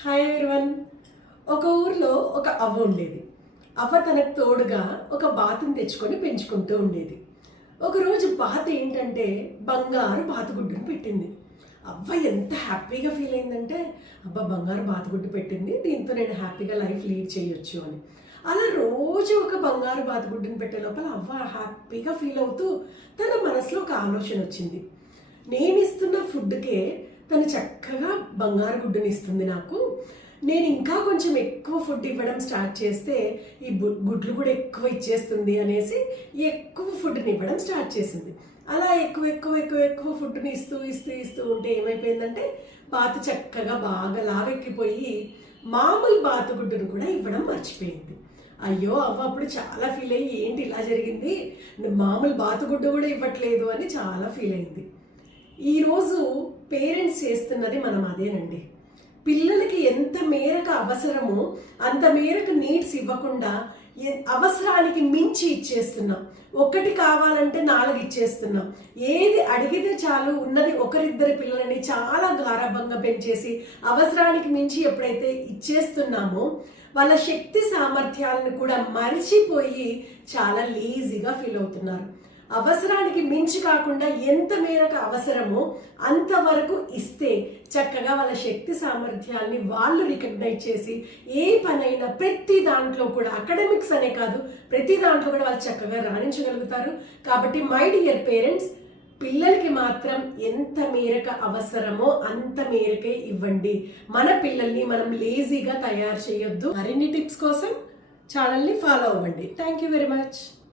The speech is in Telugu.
Hi everyone. ఒక ఊర్లో ఒక అవ్వ ఉండేది. అవ్వ తనకు తోడుగా ఒక బాతుని తెచ్చుకొని పెంచుకుంటూ ఉండేది. ఒకరోజు బాత ఏంటంటే బంగారు బాతుగుడ్డును పెట్టింది. అవ్వ ఎంత హ్యాపీగా ఫీల్ అయిందంటే, అబ్బా బంగారు బాతుగుడ్డు పెట్టింది, దీంతో నేను హ్యాపీగా లైఫ్ లీడ్ చేయొచ్చు అని. అలా రోజు ఒక బంగారు బాతుగుడ్డుని పెట్టే లోపల అవ్వ హ్యాపీగా ఫీల్ అవుతూ తన మనసులో ఒక ఆలోచన వచ్చింది. నేను ఇస్తున్న ఫుడ్కే తను చక్కగా బంగారు గుడ్డుని ఇస్తుంది నాకు, నేను ఇంకా కొంచెం ఎక్కువ ఫుడ్ ఇవ్వడం స్టార్ట్ చేస్తే ఈ గుడ్లు కూడా ఎక్కువ ఇచ్చేస్తుంది అనేసి ఎక్కువ ఫుడ్ని ఇవ్వడం స్టార్ట్ చేసింది. అలా ఎక్కువ ఎక్కువ ఎక్కువ ఎక్కువ ఫుడ్ని ఇస్తూ ఇస్తూ ఇస్తూ ఉంటే ఏమైపోయిందంటే బాతు చక్కగా బాగా లావెక్కిపోయి మామూలు బాతుగుడ్డును కూడా ఇవ్వడం మర్చిపోయింది. అయ్యో అవ్వ అప్పుడు చాలా ఫీల్ అయ్యి, ఏంటి ఇలా జరిగింది, మామూలు బాతుగుడ్డు కూడా ఇవ్వట్లేదు అని చాలా ఫీల్ అయింది. ఈరోజు పేరెంట్స్ చేస్తున్నది మనం అదేనండి. పిల్లలకి ఎంత మేరకు అవసరమో అంత మేరకు నీడ్స్ ఇవ్వకుండా అవసరానికి మించి ఇచ్చేస్తున్నాం. ఒకటి కావాలంటే 4 ఇచ్చేస్తున్నాం. ఏది అడిగితే చాలు ఉన్నది ఒకరిద్దరి పిల్లలని చాలా గారాబంగా పెంచేసి అవసరానికి మించి ఎప్పుడైతే ఇచ్చేస్తున్నామో వాళ్ళ శక్తి సామర్థ్యాలను కూడా మరిచిపోయి చాలా లేజీగా ఫీల్ అవుతున్నారు. అవసరానికి మించి కాకుండా ఎంత మేరకు అవసరమో అంతవరకు ఇస్తే చక్కగా వాళ్ళ శక్తి సామర్థ్యాల్ని వాళ్ళు రికగ్నైజ్ చేసి ఏ పనైనా ప్రతి దాంట్లో కూడా, అకాడమిక్స్ అనే కాదు ప్రతి దాంట్లో కూడా వాళ్ళు చక్కగా రాణించగలుగుతారు. కాబట్టి మై డియర్ పేరెంట్స్, పిల్లలకి మాత్రం ఎంత మేరకు అవసరమో అంత మేరకే ఇవ్వండి. మన పిల్లల్ని మనం లేజీగా తయారు చేయొద్దు. మరిన్ని టిప్స్ కోసం ఛానల్ని ఫాలో అవ్వండి. Thank you very much.